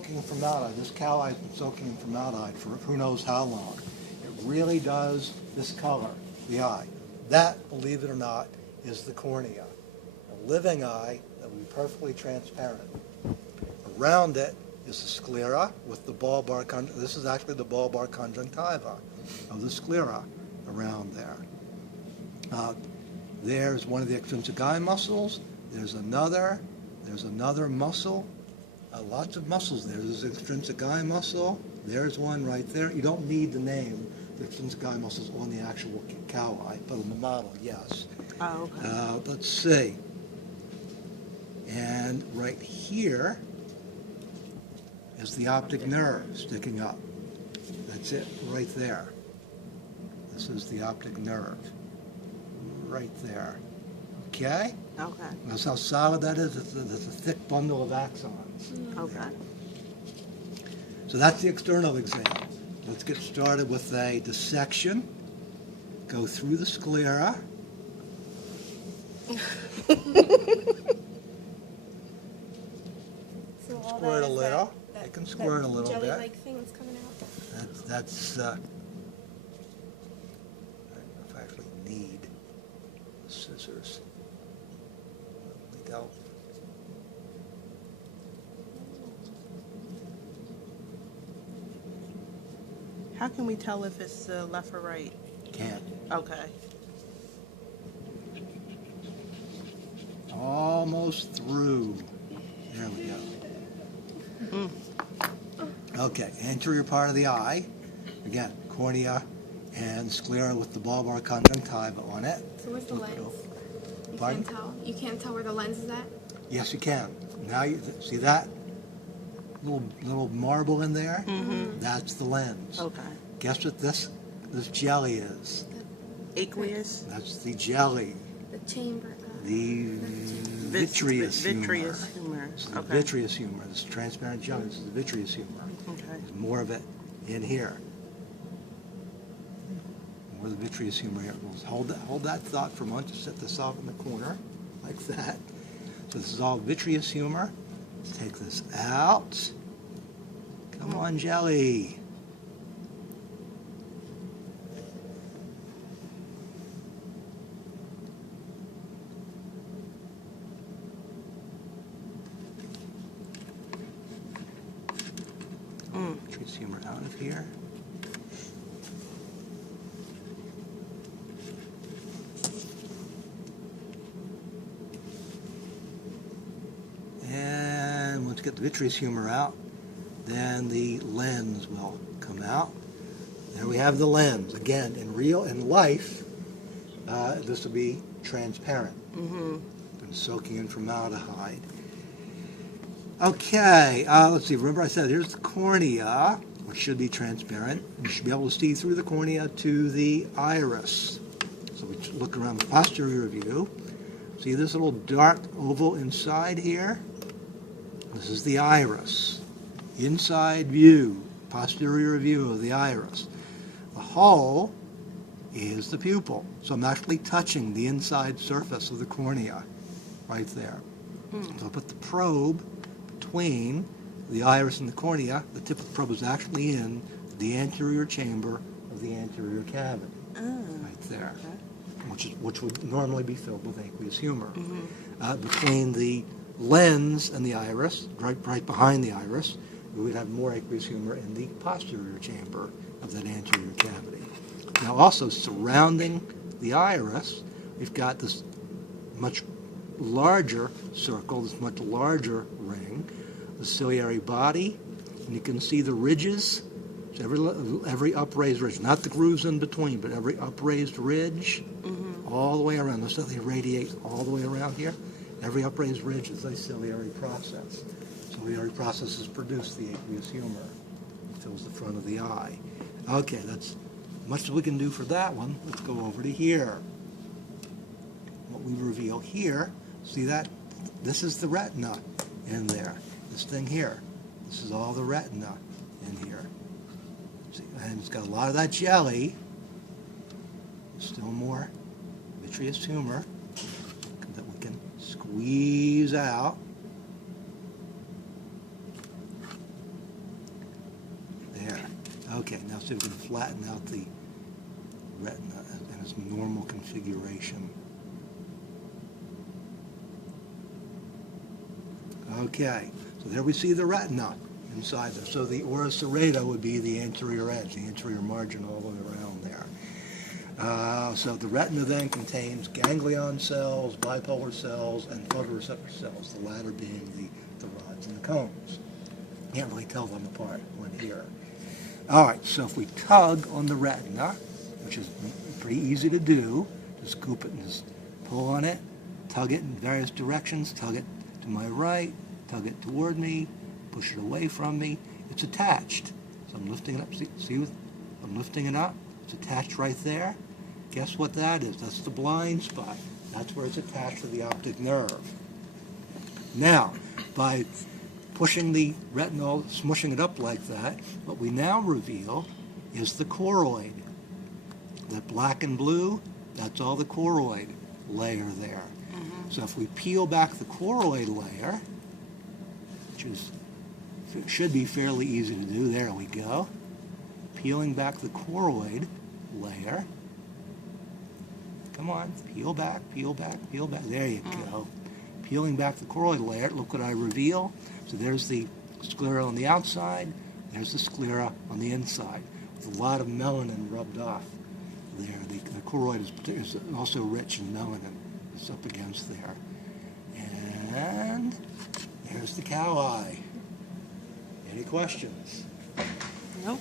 soaking in formaldehyde. This cow eye's been soaking in formaldehyde for who knows how long. It really does this color, the eye. That, believe it or not, is the cornea. A living eye that will be perfectly transparent. Around it is the sclera with the bulbar conjunctiva. This is actually the bulbar conjunctiva of the sclera around there. There's one of the extrinsic eye muscles. There's another muscle. Lots of muscles there. There's the extrinsic eye muscle. There's one right there. You don't need the name, the extrinsic eye muscles on the actual cow eye, but on the model, yes. Oh, okay. Let's see. And right here is the optic nerve sticking up. That's it, right there. This is the optic nerve. Right there. Okay? Okay. That's how solid that is. It's a thick bundle of axons. Okay. So that's the external exam. Let's get started with a dissection. Go through the sclera. Squirt a little. You can squirt a little bit. Jelly-like thing that's coming out. That's I don't know if I actually need scissors. We go. How can we tell if it's left or right? Can't. Okay. Almost through. There we go. Okay, anterior part of the eye. Again, cornea and sclera with the bulbar conjunctiva on it. So where's the lens? You Pardon? can't tell. You can't tell where the lens is at? Yes, you can. Now you see that little marble in there? Mm-hmm. That's the lens. Okay. Guess what this jelly is? Aqueous? That's the jelly. The chamber. The vitreous humor. Vitreous humor. This is the Okay. vitreous humor. This is transparent jelly. This is the vitreous humor. Okay. There's more of it in here. More of the vitreous humor here. We'll hold that thought for a moment. Just set this off in the corner like that. So this is all vitreous humor. Let's take this out. Come on, jelly. Vitreous humor out of here. And once you get the vitreous humor out, then the lens will come out. There we have the lens. Again, in life, this will be transparent. Mm-hmm. Been soaking in formaldehyde. Okay, let's see. Remember I said here's the cornea, which should be transparent. You should be able to see through the cornea to the iris. So we look around the posterior view. See this little dark oval inside here? This is the iris. Inside view, posterior view of the iris. The hole is the pupil. So I'm actually touching the inside surface of the cornea right there. So I'll put the probe between the iris and the cornea. The tip of the probe is actually in the anterior chamber of the anterior cavity. Right there. Okay. Which would normally be filled with aqueous humor. Between the lens and the iris, right behind the iris, we would have more aqueous humor in the posterior chamber of that anterior cavity. Now also surrounding the iris, we've got this much larger circle, this much larger ring, the ciliary body, and you can see the ridges. So every upraised ridge, not the grooves in between, but every upraised ridge, all the way around. Notice that they radiate all the way around here. Every upraised ridge is a ciliary process. Ciliary processes produce the aqueous humor. It fills the front of the eye. Okay, that's much as we can do for that one. Let's go over to here. What we reveal here, see that? This is the retina in there. This thing here. This is all the retina in here. See, and it's got a lot of that jelly. Still more vitreous humor that we can squeeze out. Okay, now see if we can flatten out the retina in its normal configuration. Okay, so there we see the retina inside there. So the ora serrata would be the anterior edge, the anterior margin all the way around there. So the retina then contains ganglion cells, bipolar cells, and photoreceptor cells, the latter being the rods and the cones. Can't really tell them apart when here. All right, so if we tug on the retina, which is pretty easy to do, just scoop it and just pull on it, tug it in various directions, tug it to my right, tug it toward me, push it away from me. It's attached. So I'm lifting it up. See, I'm lifting it up. It's attached right there. Guess what that is? That's the blind spot. That's where it's attached to the optic nerve. Now, by pushing the retinal, smushing it up like that, what we now reveal is the choroid. That black and blue, that's all the choroid layer there. So if we peel back the choroid layer, which should be fairly easy to do, there we go. Peeling back the choroid layer. Come on, peel back, peel back, peel back. There you go. Peeling back the choroid layer, look what I reveal. So there's the sclera on the outside, there's the sclera on the inside, with a lot of melanin rubbed off there. The choroid is also rich in melanin. It's up against there. And there's the cow eye. Any questions? Nope.